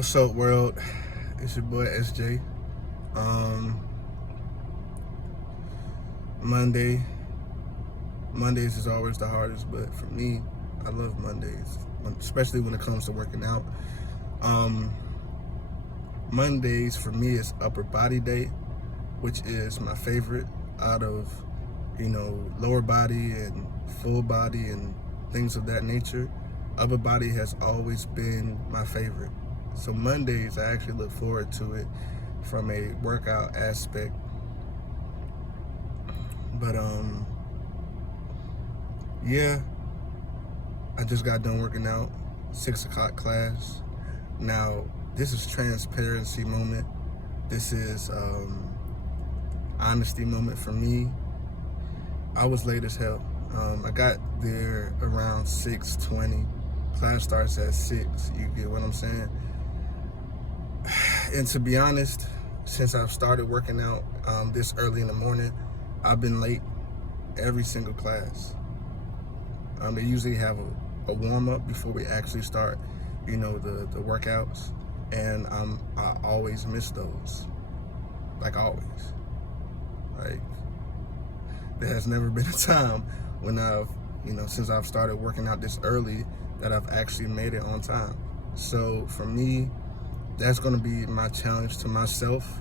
What's up, world? It's your boy SJ. Um, Monday. Mondays is always the hardest, but for me, I love Mondays, especially when it comes to working out. Um, Mondays for me is upper body day, which is my favorite out of lower body and full body and things of that nature. Upper body has always been my favorite. So Mondays, I actually look forward to it from a workout aspect. But yeah, I just got done working out, 6 o'clock class. Now this is transparency moment. This is honesty moment for me. I was late as hell. I got there around 6:20. Class starts at 6. You get what I'm saying? And to be honest, since I've started working out this early in the morning, I've been late every single class. They usually have a warm up before we actually start, the workouts, and I always miss those, like always. Like there has never been a time when since I've started working out this early, that I've actually made it on time. So for me, that's going to be my challenge to myself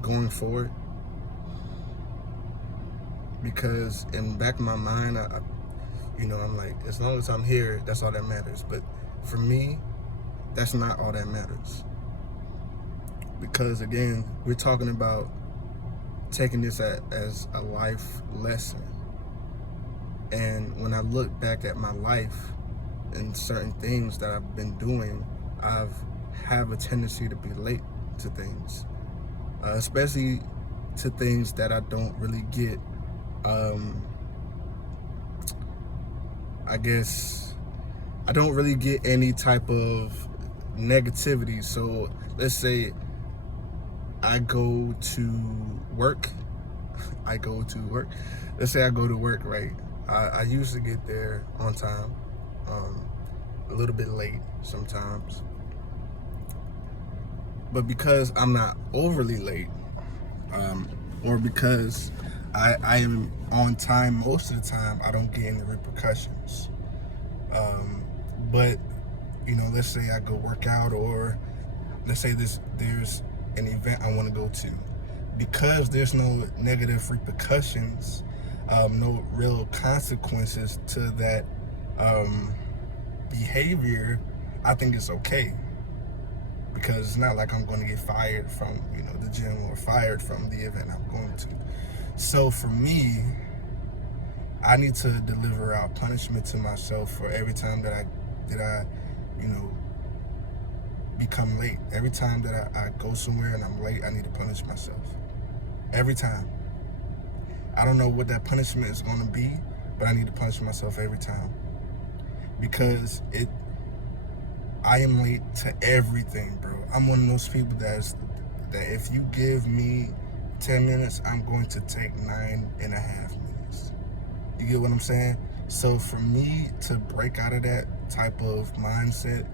going forward. Because in the back of my mind, I'm like, as long as I'm here, that's all that matters. But for me, that's not all that matters. Because again, we're talking about taking this as a life lesson. And when I look back at my life and certain things that I've been doing, I've have a tendency to be late to things, especially to things that I don't really get. I guess I don't really get any type of negativity. So let's say I go to work. Let's say I go to work, right? I usually get there on time, a little bit late sometimes. But because I'm not overly late, or because I am on time most of the time, I don't get any repercussions. But let's say I go work out, or let's say there's an event I want to go to. Because there's no negative repercussions, no real consequences to that behavior, I think it's okay. Because it's not like I'm going to get fired from the gym or fired from the event I'm going to. So for me, I need to deliver out punishment to myself for every time that I become late. Every time that I go somewhere and I'm late, I need to punish myself. Every time. I don't know what that punishment is going to be, but I need to punish myself every time. Because I am late to everything, bro. I'm one of those people that if you give me 10 minutes, I'm going to take 9.5 minutes. You get what I'm saying? So for me to break out of that type of mindset,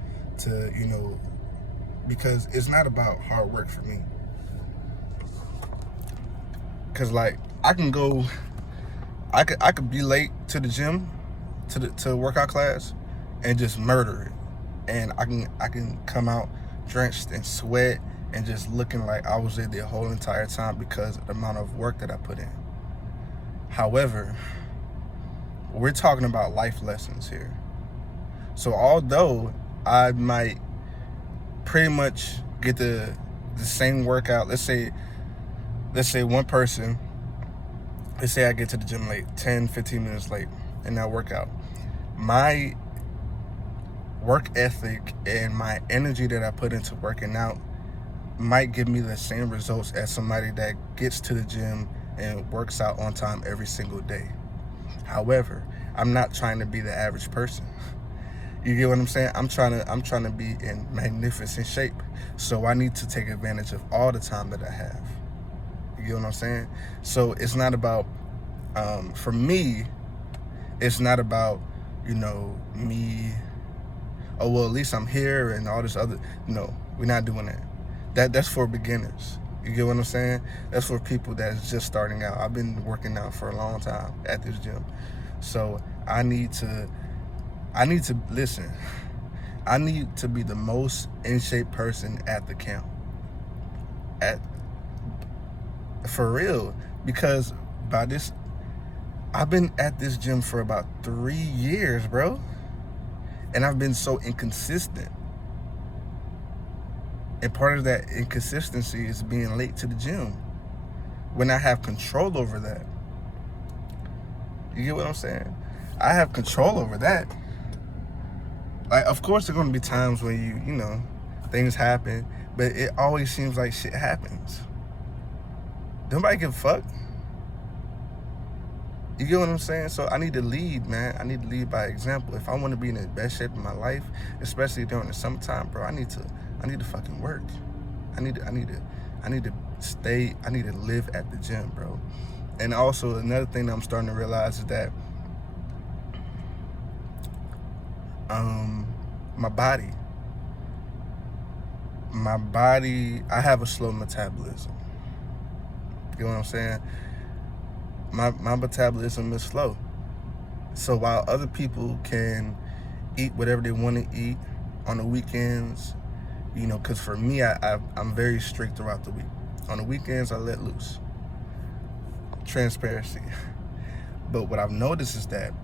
because it's not about hard work for me. Cause like I could be late to the gym, to workout class, and just murder it. And I can come out drenched in sweat and just looking like I was there the whole entire time because of the amount of work that I put in. However, we're talking about life lessons here. So although I might pretty much get the same workout, let's say one person, let's say I get to the gym late, 10, 15 minutes late in that workout. My work ethic and my energy that I put into working out might give me the same results as somebody that gets to the gym and works out on time every single day. However, I'm not trying to be the average person. You get what I'm saying? I'm trying to be in magnificent shape. So I need to take advantage of all the time that I have. You get what I'm saying? So it's not about, for me, it's not about, me oh well, at least I'm here and all this other. No, we're not doing that. That's for beginners. You get what I'm saying? That's for people that's just starting out. I've been working out for a long time at this gym, so I need to listen. I need to be the most in shape person at the camp. For real, because by this, I've been at this gym for about 3 years, bro, and I've been so inconsistent. And part of that inconsistency is being late to the gym when I have control over that. You get what I'm saying? I have control over that. Like, of course, there are going to be times when you know, things happen, but it always seems like shit happens. Nobody give a fuck. You get what I'm saying? So I need to lead, man. I need to lead by example. If I want to be in the best shape of my life, especially during the summertime, bro, I need to fucking work. I need to live at the gym, bro. And also another thing that I'm starting to realize is that my body, I have a slow metabolism. You know what I'm saying? My metabolism is slow. So while other people can eat whatever they want to eat on the weekends, you know, because for me, I'm very strict throughout the week. On the weekends, I let loose. Transparency. But what I've noticed is that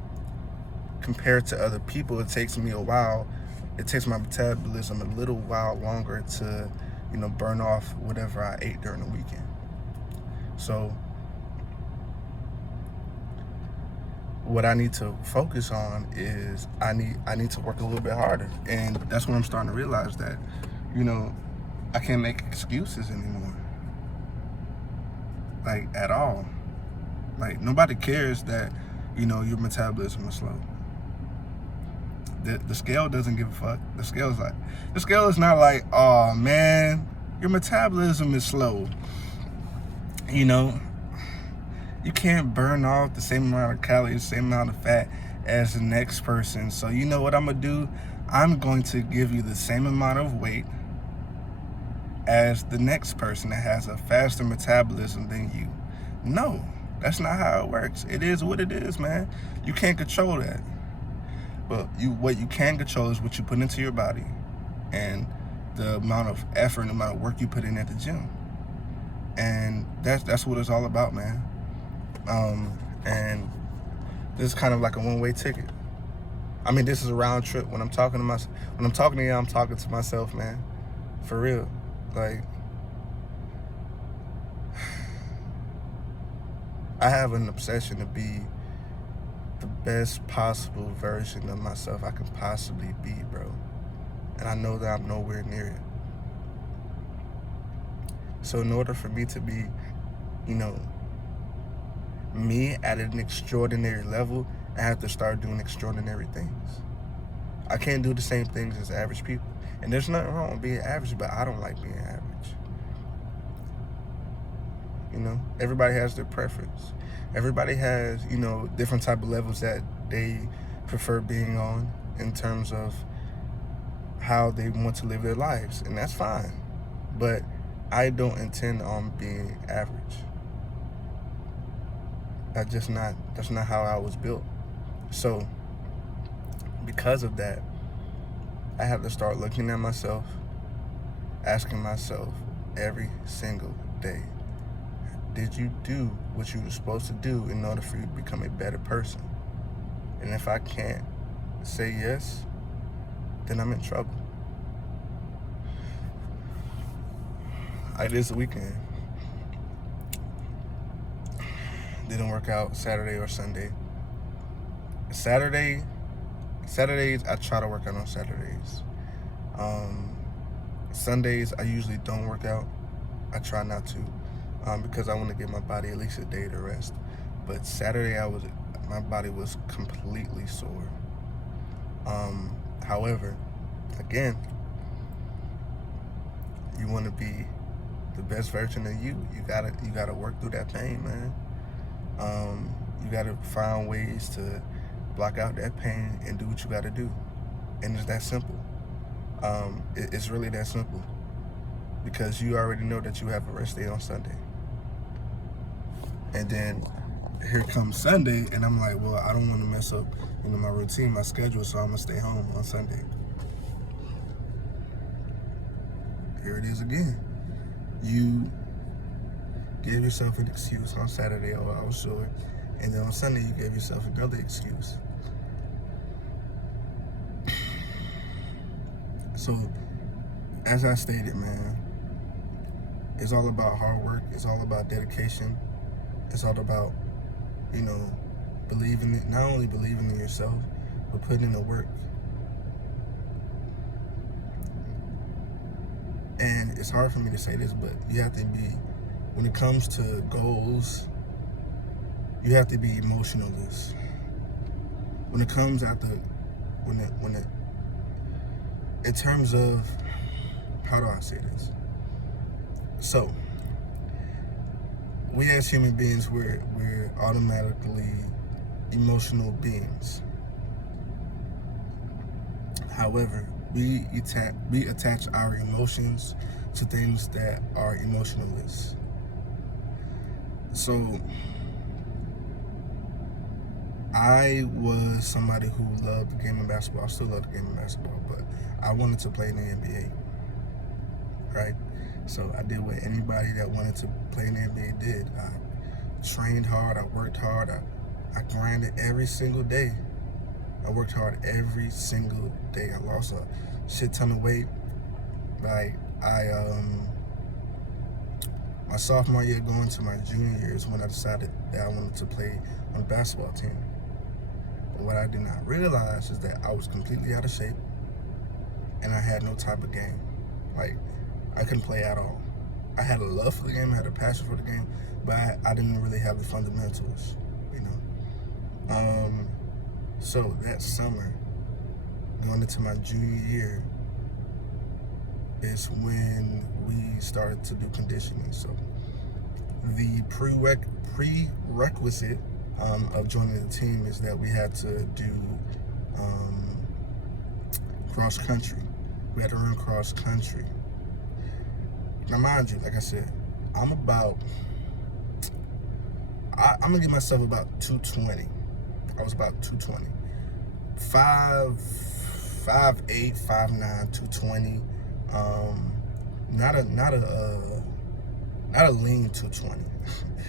compared to other people, it takes me a while. It takes my metabolism a little while longer to, you know, burn off whatever I ate during the weekend. So what I need to focus on is I need to work a little bit harder. And that's when I'm starting to realize that, you know, I can't make excuses anymore. Like, at all. Like, nobody cares that, you know, your metabolism is slow. The scale doesn't give a fuck. The scale is not like, oh man, your metabolism is slow. You know, you can't burn off the same amount of calories, the same amount of fat as the next person. So you know what I'm gonna do? I'm going to give you the same amount of weight as the next person that has a faster metabolism than you. No, that's not how it works. It is what it is, man. You can't control that. But what you can control is what you put into your body and the amount of effort and the amount of work you put in at the gym. And that's what it's all about, man. And this is kind of like a one-way ticket. I mean, this is a round trip. When I'm talking to you, I'm talking to myself, man. For real. Like, I have an obsession to be the best possible version of myself I can possibly be, bro. And I know that I'm nowhere near it. So in order for me to be, you know, me at an extraordinary level, I have to start doing extraordinary things. I can't do the same things as average people. And there's nothing wrong with being average, but I don't like being average. You know, everybody has their preference. Everybody has, you know, different type of levels that they prefer being on in terms of how they want to live their lives. And that's fine. But I don't intend on being average. That's not how I was built. So because of that, I have to start looking at myself, asking myself every single day, did you do what you were supposed to do in order for you to become a better person? And if I can't say yes, then I'm in trouble. Like this weekend, didn't work out Saturday or Sunday. Saturdays, I try to work out on Saturdays. Sundays, I usually don't work out. I try not to, because I want to give my body at least a day to rest. But Saturday, my body was completely sore. However, again, you want to be the best version of you. You gotta work through that pain, man. You gotta find ways to block out that pain and do what you gotta do. And it's that simple. It's really that simple, because you already know that you have a rest day on Sunday. And then here comes Sunday, and I'm like, well, I don't want to mess up, my routine, my schedule, so I'm gonna stay home on Sunday. Here it is again. You gave yourself an excuse on Saturday, oh, I was sore, and then on Sunday you gave yourself another excuse. So, as I stated, man, it's all about hard work. It's all about dedication. It's all about, not only believing in yourself, but putting in the work. And it's hard for me to say this, but you have to be, when it comes to goals, you have to be emotionless. When it comes in terms of, how do I say this? So, we as human beings, we're automatically emotional beings. However, we attach our emotions to things that are emotionless. So, I was somebody who loved the game of basketball. I still love the game of basketball, but I wanted to play in the NBA, right? So I did what anybody that wanted to play in the NBA did. I trained hard, I worked hard, I grinded every single day. I worked hard every single day. I lost a shit ton of weight. Like, my sophomore year going to my junior year is when I decided that I wanted to play on a basketball team. But what I did not realize is that I was completely out of shape, and I had no type of game. Like, I couldn't play at all. I had a love for the game, I had a passion for the game, but I didn't really have the fundamentals, So that summer, going into my junior year, is when we started to do conditioning. So the prerequisite of joining the team is that we had to do cross country. We had to run cross country. Now, mind you, like I said, I'm gonna give myself about 220. I was about 220. 5'8", 5'9", 220. Not a lean 220.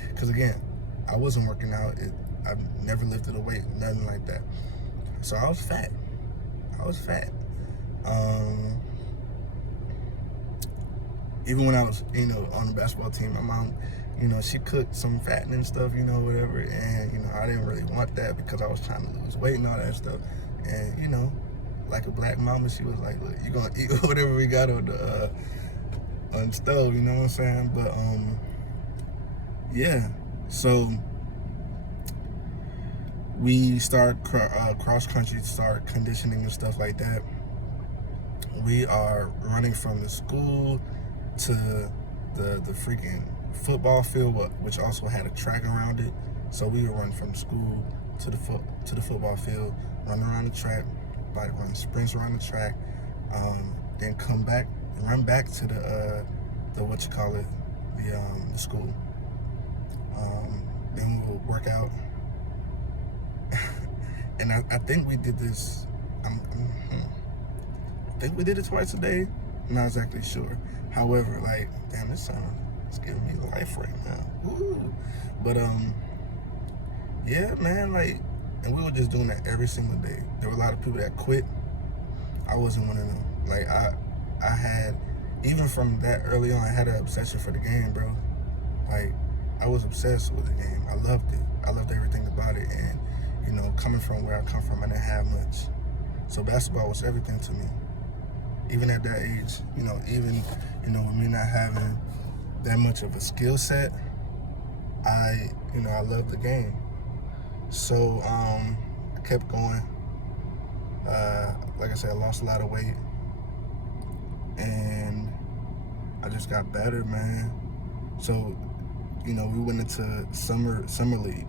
Because again, I wasn't working out. I never lifted a weight, nothing like that. So I was fat. Even when I was, on the basketball team, my mom, she cooked some fattening stuff, whatever. And, I didn't really want that because I was trying to lose weight and all that stuff. And, like a black mama, she was like, look, you're going to eat whatever we got on the stove, you know what I'm saying? But, yeah. So we start cross country, start conditioning and stuff like that. We are running from the school to the freaking football field, which also had a track around it. So we would run from school to the football field, run around the track, like run sprints around the track, then come back, run back to the school. Then we would work out, and I think we did this. I think we did it twice a day. I'm not exactly sure. However, like, damn, this song is giving me life right now. Woo. But yeah, man, like, and we were just doing that every single day. There were a lot of people that quit. I wasn't one of them. Like, I had, even from that early on, I had an obsession for the game, bro. Like, I was obsessed with the game. I loved it. I loved everything about it. And, coming from where I come from, I didn't have much. So basketball was everything to me. Even at that age, even, with me not having that much of a skill set, I loved the game. So, I kept going. Like I said, I lost a lot of weight. And I just got better, man. So, we went into summer league.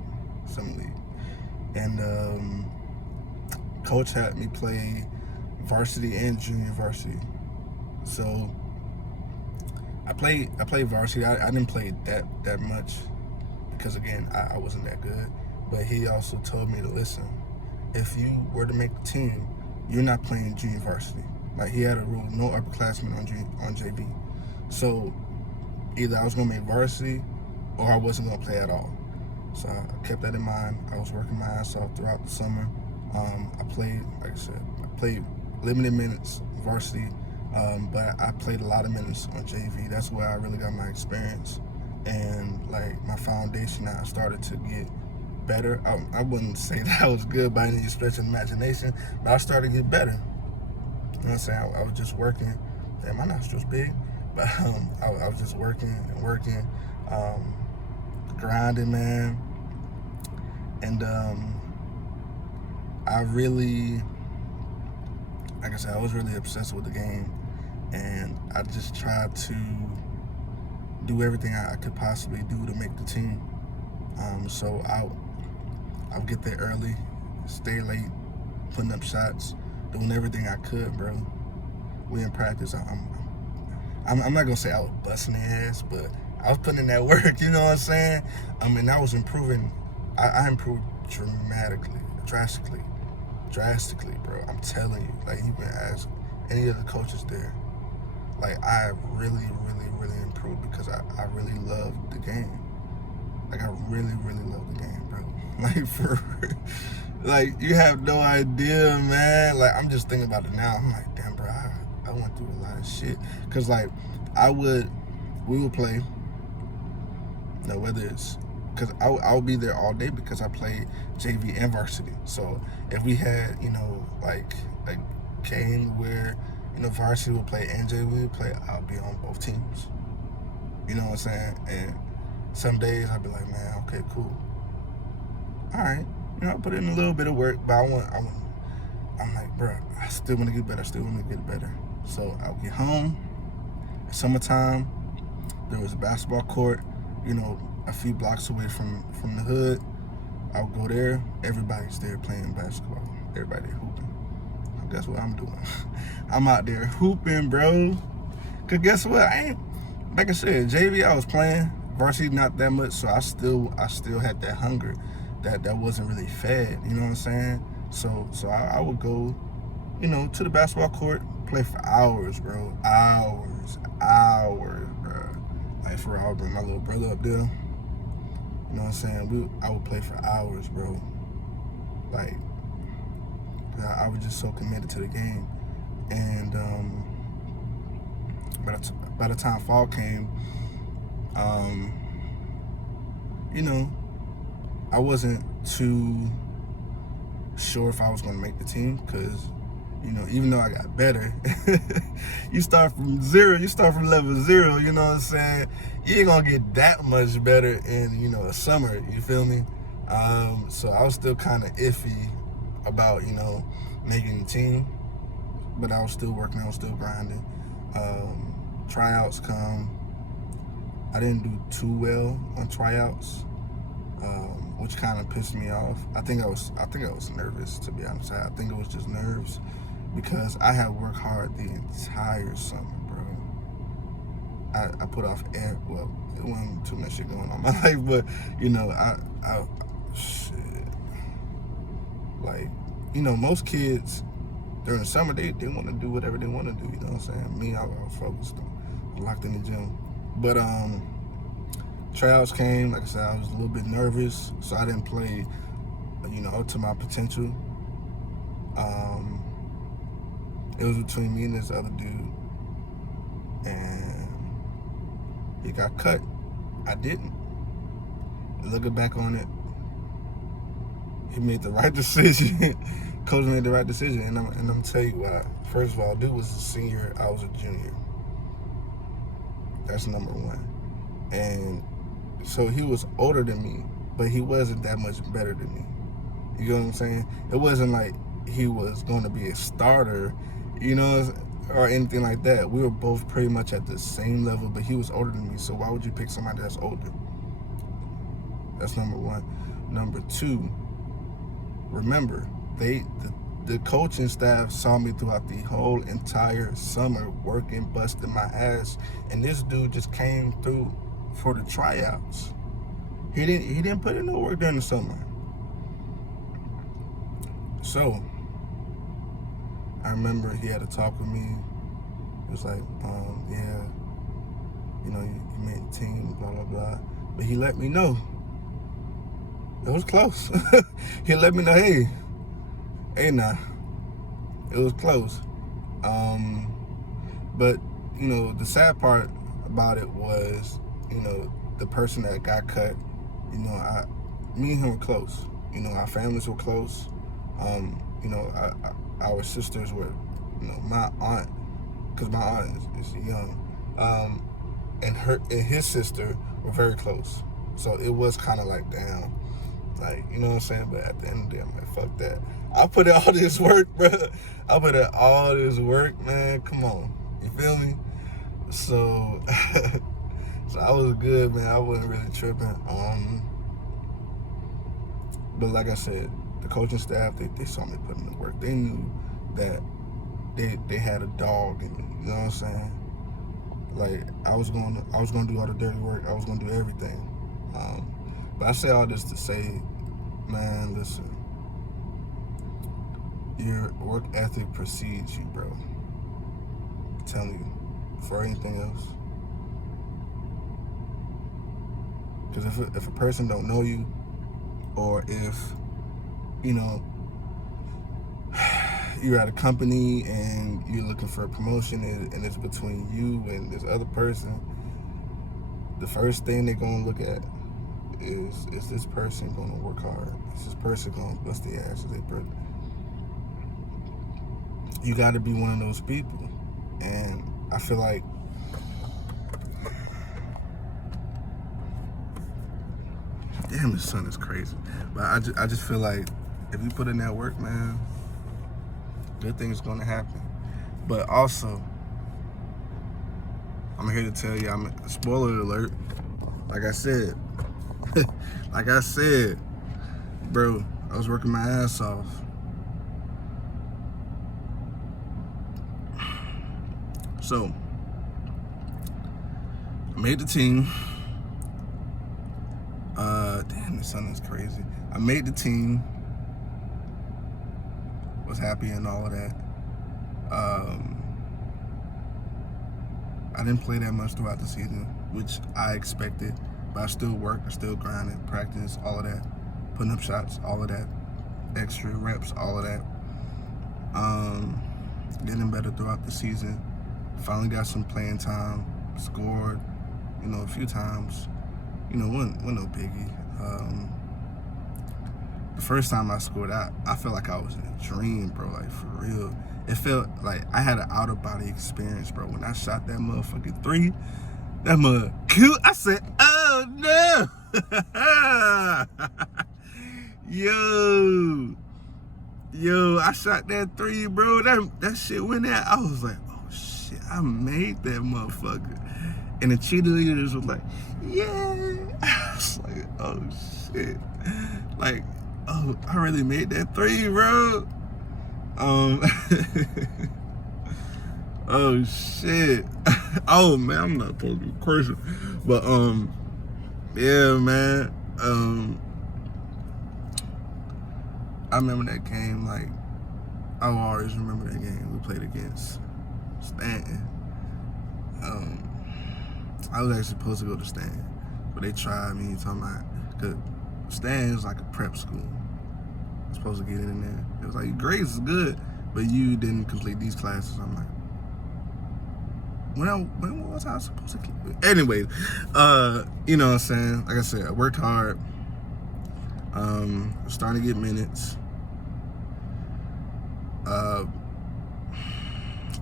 And coach had me play varsity and junior varsity. So I played varsity. I didn't play that much because again I wasn't that good. But he also told me to listen. If you were to make the team, you're not playing junior varsity. Like he had a rule: no upperclassmen on JV. So either I was gonna make varsity or I wasn't gonna play at all. So I kept that in mind. I was working my ass off throughout the summer. I played, like I said, I played limited minutes varsity, but I played a lot of minutes on JV. That's where I really got my experience and like my foundation. I started to get better. I wouldn't say that I was good by any stretch of imagination, but I started to get better. You know what I'm saying? I was just working. Damn, my nostrils big, but I was just working and working, grinding, man. And I really, like I said, I was really obsessed with the game, and I just tried to do everything I could possibly do to make the team. So I'll get there early, stay late, putting up shots, doing everything I could, bro. We in practice. I'm not gonna say I was busting their ass, but I was putting in that work. You know what I'm saying? And I was improving. I improved drastically, bro. I'm telling you. Like you can ask any of the coaches there. Like I really improved because I really loved the game. Like I really love the game, bro. Like for real. Like you have no idea, man. Like I'm just thinking about it now. I'm like, damn, bro, I went through a lot of shit. Cause like we would play. You know, whether it's because I'll be there all day because I played JV and varsity. So if we had, you know, like game where, you know, varsity would play and JV would play, I'll be on both teams. You know what I'm saying? And some days I'd be like, man, okay, cool. All right, you know, I put in a little bit of work, but I'm like, bro, I still want to get better. So I'll get home. It's summertime. There was a basketball court, you know, a few blocks away from the hood. I'll go there. Everybody's there playing basketball. Everybody hooping. So guess what I'm doing? I'm out there hooping, bro. Cause guess what? Like I said, JV I was playing. Varsity not that much, so I still had that hunger that wasn't really fed. You know what I'm saying? So I would go, you know, to the basketball court, play for hours, bro. Hours, bro. Like for real, I would bring my little brother up there. You know what I'm saying? I would play for hours, bro. Like I was just so committed to the game. And by the time fall came, you know, I wasn't too sure if I was going to make the team because, you know, even though I got better, you start from zero, you start from level 0, you know what I'm saying? You ain't going to get that much better in, you know, a summer, you feel me? So I was still kind of iffy about, you know, making the team, but I was still working, I was still grinding. Tryouts come. I didn't do too well on tryouts, which kind of pissed me off. I think I was nervous, to be honest. I think it was just nerves because I had worked hard the entire summer, bro. I put off well, it wasn't too much shit going on in my life, but you know, shit. Like, you know, most kids during the summer they want to do whatever they want to do. You know what I'm saying? Me, I was focused on locked in the gym. But tryouts came. Like I said, I was a little bit nervous, so I didn't play, you know, up to my potential. It was between me and this other dude, and he got cut. I didn't. Looking back on it, he made the right decision. Coach made the right decision, and I'm gonna tell you why. First of all, dude was a senior. I was a junior. That's number one. And so he was older than me, but he wasn't that much better than me. You know what I'm saying? It wasn't like he was going to be a starter, you know, or anything like that. We were both pretty much at the same level, but he was older than me. So why would you pick somebody that's older? That's number one. Number two, remember, the the coaching staff saw me throughout the whole entire summer working, busting my ass, and this dude just came through for the tryouts. He didn't put in no work during the summer. So I remember he had a talk with me. It was like, yeah, you know, you made the team, blah blah blah. But he let me know. It was close. He let me know, hey, nah, it was close. But you know, the sad part about it was, you know, the person that got cut. You know, me and him were close. You know, our families were close. You know, our sisters were, you know, my aunt, because my aunt is young, and his sister were very close. So it was kind of like, damn, like, you know what I'm saying? But at the end of the day, I'm like, fuck that. I put in all this work, bro. I put in all this work, man. Come on, you feel me? So, so I was good, man. I wasn't really tripping. But like I said, the coaching staff, they saw me putting in the work. They knew that they had a dog in me. You know what I'm saying? Like I was gonna do all the dirty work. I was gonna do everything. But I say all this to say, man, listen. Your work ethic precedes you, bro. I'm telling you, for anything else. Because if a person don't know you, or if, you know, you're at a company and you're looking for a promotion and it's between you and this other person, the first thing they're going to look at is this person going to work hard? Is this person going to bust their ass? You got to be one of those people. And I feel like damn, this sun is crazy. But I just feel like if you put in that work, man, good things gonna happen. But also, I'm here to tell you, spoiler alert, like I said, bro, I was working my ass off. So, I made the team. Damn, the sun is crazy. I made the team. Was happy and all of that. I didn't play that much throughout the season, which I expected, but I still worked, I still grinded, practice, all of that, putting up shots, all of that, extra reps, all of that. Getting better throughout the season. Finally got some playing time, scored, you know, a few times. You know, wasn't no biggie. The first time I scored, I felt like I was in a dream, bro, like for real. It felt like I had an out-of-body experience, bro. When I shot that motherfucking three, that mother cute, I said, oh no! Yo, I shot that three, bro. That shit went out. I was like, oh shit, I made that motherfucker. And the cheerleaders was like, yeah. I was like, oh shit. Like, oh, I really made that three, bro. Oh shit. Oh man, I'm not supposed to be cursing. But yeah, man. I remember that game, like, I will always remember that game. We played against Stanton. I was actually supposed to go to Stanton, but they tried me, talking about, cause Stanton is like a prep school. I was supposed to get in there. It was like, your grades is good, but you didn't complete these classes. I'm like, when was I supposed to keep it? Anyways, you know what I'm saying? Like I said, I worked hard. Starting to get minutes. I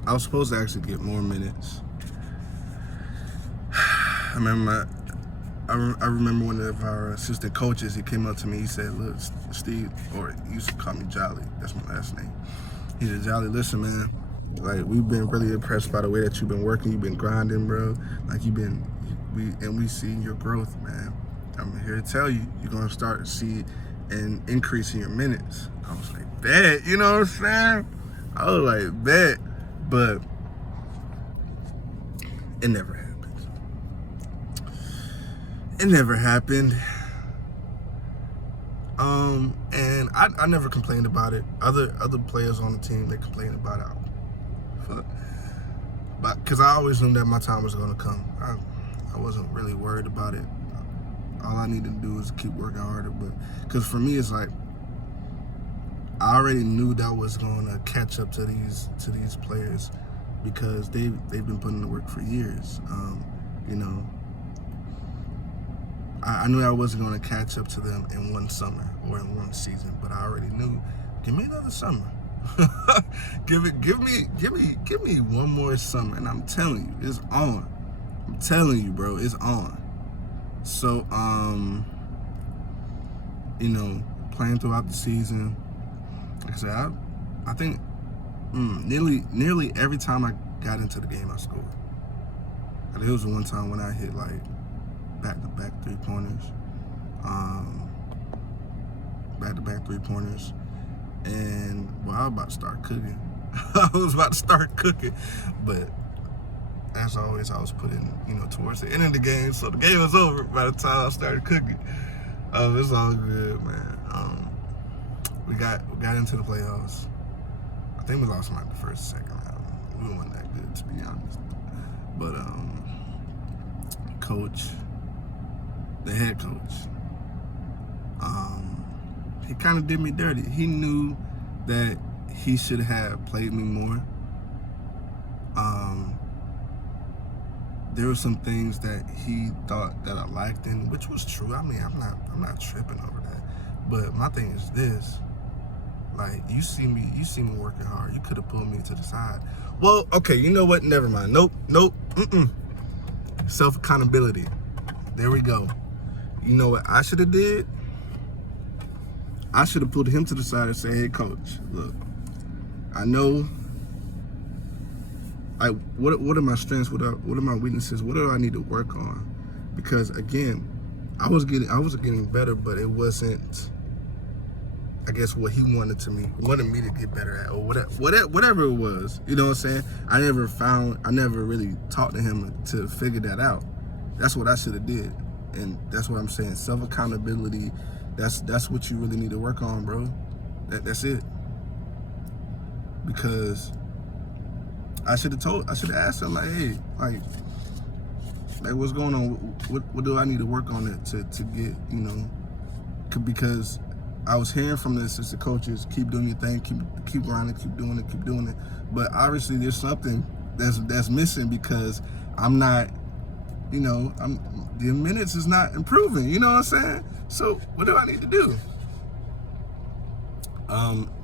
was supposed to actually get more minutes. I remember one of our assistant coaches, he came up to me, he said, look, Steve, or he used to call me Jolly, that's my last name. He said, Jolly, listen, man, like, we've been really impressed by the way that you've been working, you've been grinding, bro. Like, we see your growth, man. I'm here to tell you, you're gonna start to see an increase in your minutes. I was like, bet. You know what I'm saying? I was like, bet. But it never happened. It never happened. And I never complained about it. Other players on the team, they complained about it. But because I always knew that my time was gonna come. I wasn't really worried about it. All I needed to do was keep working harder. But because for me, it's like I already knew that was gonna catch up to these players because they've been putting in the work for years. You know, I knew I wasn't going to catch up to them in one summer or in one season, but I already knew. Give me another summer. give me one more summer, and I'm telling you, it's on. I'm telling you, bro, it's on. So, you know, playing throughout the season, like I said, I think nearly every time I got into the game, I scored. And there was one time when I hit like back-to-back 3-pointers, and well, I was about to start cooking. But as always, I was putting, you know, towards the end of the game, so the game was over by the time I started cooking. It's all good, man. We got into the playoffs. I think we lost like the first, second round. We weren't that good, to be honest. But the head coach, he kind of did me dirty. He knew that he should have played me more. There were some things that he thought that I lacked in, which was true. I mean, I'm not tripping over that. But my thing is this. Like, you see me working hard. You could have pulled me to the side. Well, okay, you know what? Never mind. Nope. Self-accountability. There we go. You know what I should have did? I should have pulled him to the side and said, hey, coach, look, I know, what are my strengths? What are my weaknesses? What do I need to work on? Because, again, I was getting better, but it wasn't, I guess, what he wanted me to get better at, or whatever it was. You know what I'm saying? I never really talked to him to figure that out. That's what I should have did. And that's what I'm saying. Self-accountability, that's what you really need to work on, bro. That's it. Because I should have asked him, like, hey, like what's going on? What do I need to work on it to get, you know? Because I was hearing from the assistant coaches, keep doing your thing, keep grinding, keep doing it. But obviously there's something that's missing because I'm not, you know, the minutes is not improving. You know what I'm saying? So what do I need to do?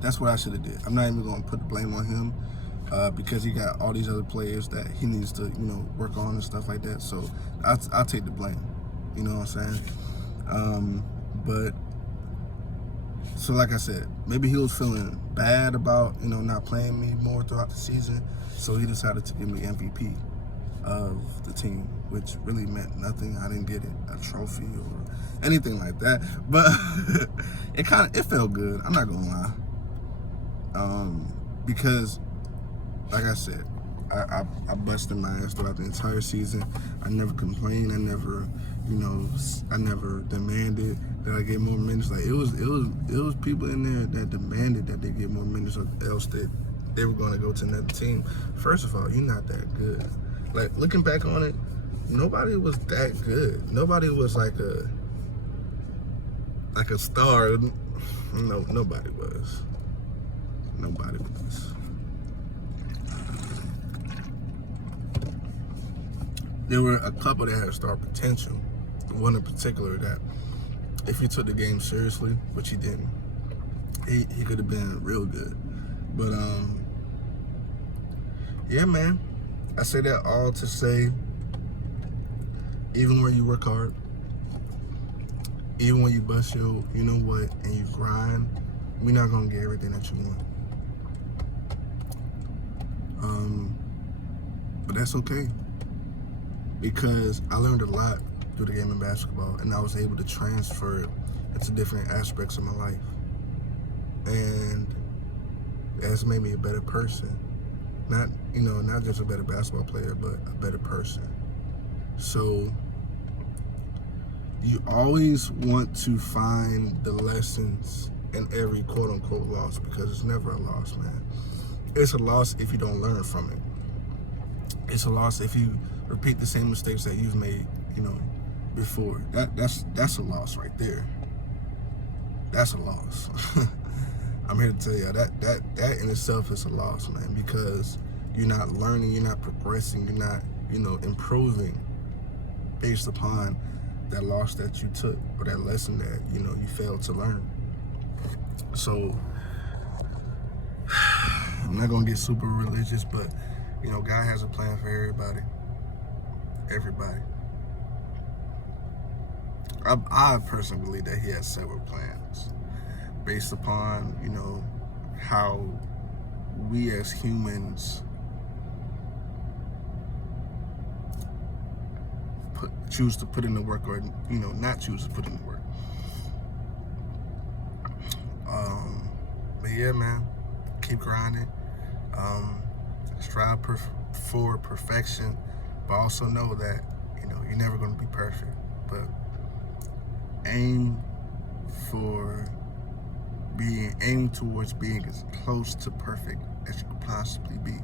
That's what I should have did. I'm not even going to put the blame on him because he got all these other players that he needs to, you know, work on and stuff like that. So I'll take the blame. You know what I'm saying? But so like I said, maybe he was feeling bad about, you know, not playing me more throughout the season. So he decided to give me MVP of the team, which really meant nothing. I didn't get a trophy or anything like that, but it felt good. I'm not gonna lie, because like I said, I busted my ass throughout the entire season. I never complained. I never demanded that I get more minutes. Like it was people in there that demanded that they get more minutes, or else that they were going to go to another team. First of all, you're not that good. Like, looking back on it, nobody was that good. Nobody was like a star. No, nobody was. Nobody was. There were a couple that had star potential. One in particular that, if he took the game seriously, which he didn't, he could have been real good. But yeah, man. I say that all to say, even when you work hard, even when you bust your, you know what, and you grind, we're not gonna get everything that you want. But that's okay, because I learned a lot through the game of basketball, and I was able to transfer it into different aspects of my life. And That's made me a better person. Not, not just a better basketball player, but a better person. So you always want to find the lessons in every quote unquote loss, because it's never a loss, man. It's a loss if you don't learn from it. It's a loss if you repeat the same mistakes that you've made, before. That's a loss right there. That's a loss. I'm here to tell you that in itself is a loss, man, because you're not learning, you're not progressing, you're not, improving based upon that loss that you took, or that lesson that, you failed to learn. So I'm not gonna get super religious, but God has a plan for everybody. Everybody. I personally believe that He has several plans based upon, how we as humans choose to put in the work, or not choose to put in the work. But yeah, man, keep grinding. Strive for perfection, but also know that you're never going to be perfect. But aim towards being as close to perfect as you could possibly be.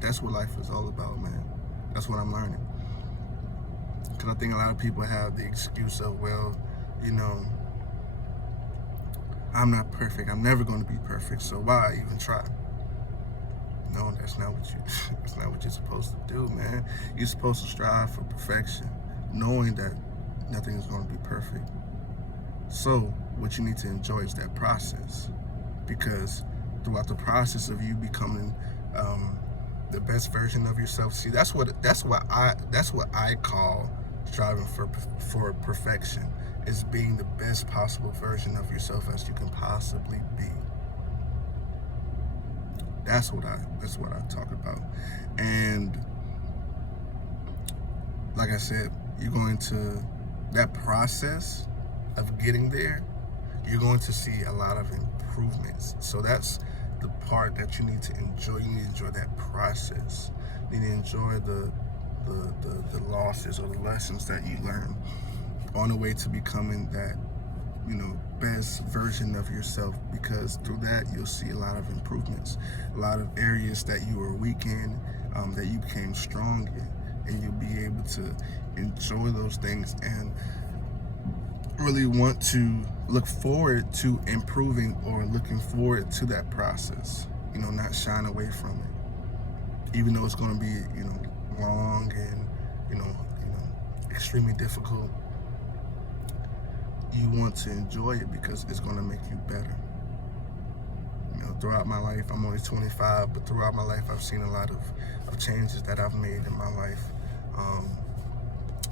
That's what life is all about, man. That's what I'm learning. Because I think a lot of people have the excuse of, well, I'm not perfect. I'm never going to be perfect. So why even try? No, that's not what you're supposed to do, man. You're supposed to strive for perfection, knowing that nothing is going to be perfect. So what you need to enjoy is that process, because throughout the process of you becoming the best version of yourself, see, that's what I call striving for perfection, is being the best possible version of yourself as you can possibly be. That's what I talk about. And like I said, you're going to, that process of getting there, you're going to see a lot of improvements. So that's the part that you need to enjoy. You need to enjoy that process. You need to enjoy the losses or the lessons that you learn on the way to becoming that, best version of yourself, because through that you'll see a lot of improvements, a lot of areas that you were weak in, that you became strong in, and you'll be able to enjoy those things and really want to look forward to improving, or looking forward to that process, not shying away from it, even though it's going to be, long and, extremely difficult. You want to enjoy it because it's going to make you better. Throughout my life, I'm only 25, but throughout my life, I've seen a lot of changes that I've made in my life.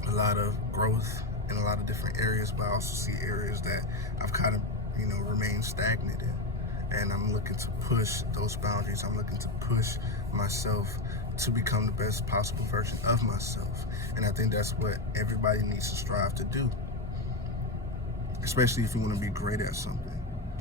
A lot of growth in a lot of different areas, but I also see areas that I've kind of, remained stagnant in. And I'm looking to push those boundaries. I'm looking to push myself to become the best possible version of myself. And I think that's what everybody needs to strive to do, especially if you want to be great at something.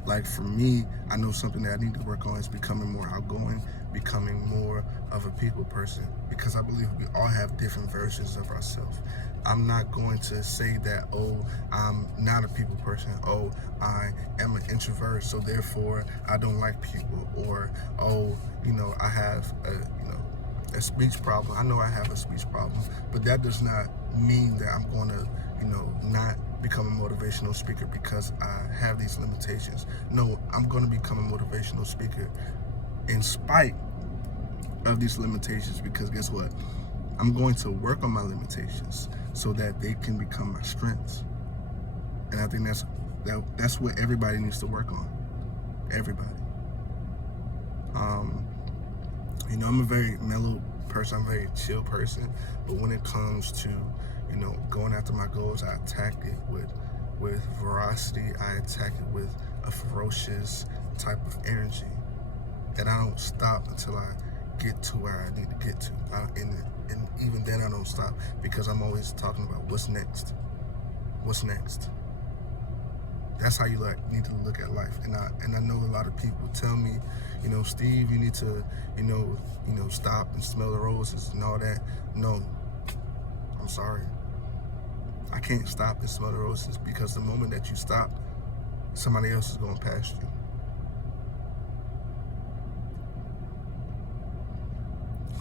Like for me, I know something that I need to work on is becoming more outgoing, becoming more of a people person, because I believe we all have different versions of ourselves. I'm not going to say that, oh, I'm not a people person, oh, I am an introvert, so therefore I don't like people, or, oh, I have a speech problem. I know I have a speech problem, but that does not mean that I'm going to, not become a motivational speaker because I have these limitations. No, I'm going to become a motivational speaker in spite of these limitations, because guess what? I'm going to work on my limitations so that they can become my strengths. And I think that's what everybody needs to work on. Everybody. I'm a very mellow person. I'm a very chill person. But when it comes to, going after my goals, I attack it with ferocity. I attack it with a ferocious type of energy. And I don't stop until I get to where I need to get to. And even then I don't stop, because I'm always talking about what's next. What's next? That's how you need to look at life. And I know a lot of people tell me, Steve, you need to, stop and smell the roses and all that. No, I'm sorry. I can't stop and smell the roses, because the moment that you stop, somebody else is going past you.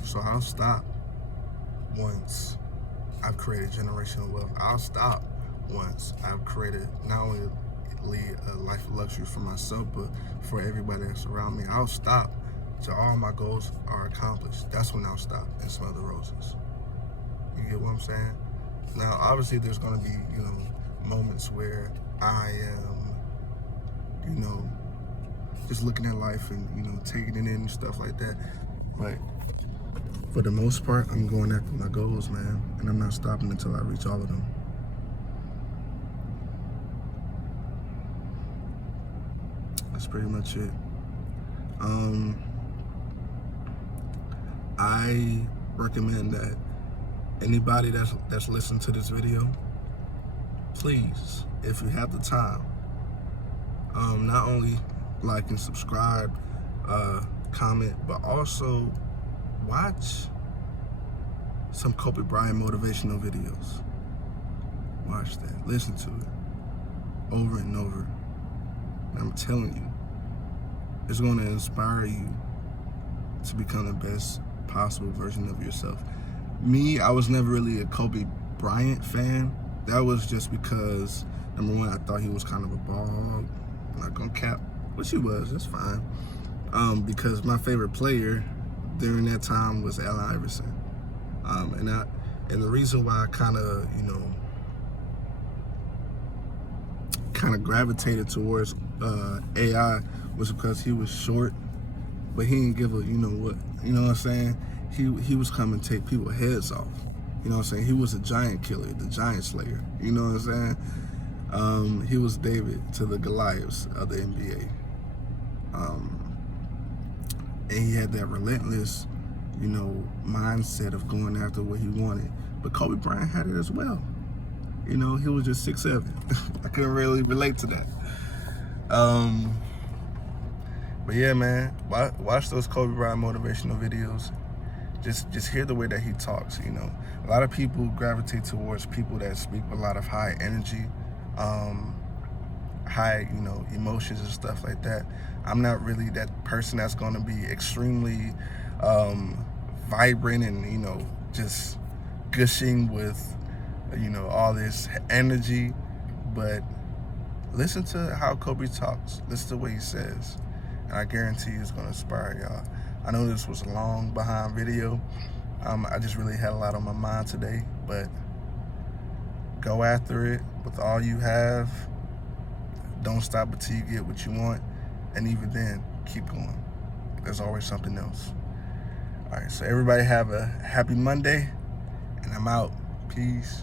So I'll stop once I've created generational wealth. I'll stop once I've created not only a life of luxury for myself, but for everybody that's around me. I'll stop till all my goals are accomplished. That's when I'll stop and smell the roses. You get what I'm saying? Now, obviously, there's going to be, moments where I am, just looking at life and, taking it in and stuff like that. But for the most part, I'm going after my goals, man. And I'm not stopping until I reach all of them. That's pretty much it. I recommend that anybody that's listening to this video, please, if you have the time, not only like and subscribe, comment, but also watch some Kobe Bryant motivational videos. Watch that, listen to it over and over. And I'm telling you, it's going to inspire you to become the best possible version of yourself. Me, I was never really a Kobe Bryant fan. That was just because, number one, I thought he was kind of a ball hog. I'm not gonna cap, which he was, that's fine. Because my favorite player during that time was Allen Iverson. And the reason why I kind of gravitated towards AI was because he was short, but he didn't give a what I'm saying. He was coming to take people's heads off. You know what I'm saying? He was a giant killer, the giant slayer. You know what I'm saying? He was David to the Goliaths of the NBA. And he had that relentless, mindset of going after what he wanted. But Kobe Bryant had it as well. He was just 6'7". I couldn't really relate to that. But yeah, man, watch those Kobe Bryant motivational videos. Just hear the way that he talks. A lot of people gravitate towards people that speak with a lot of high energy, high, emotions and stuff like that. I'm not really that person that's going to be extremely vibrant and, just gushing with, all this energy. But listen to how Kobe talks. Listen to what he says. And I guarantee you it's going to inspire y'all. I know this was a long behind video. I just really had a lot on my mind today, but go after it with all you have. Don't stop until you get what you want. And even then, keep going. There's always something else. All right, so everybody have a happy Monday, and I'm out. Peace.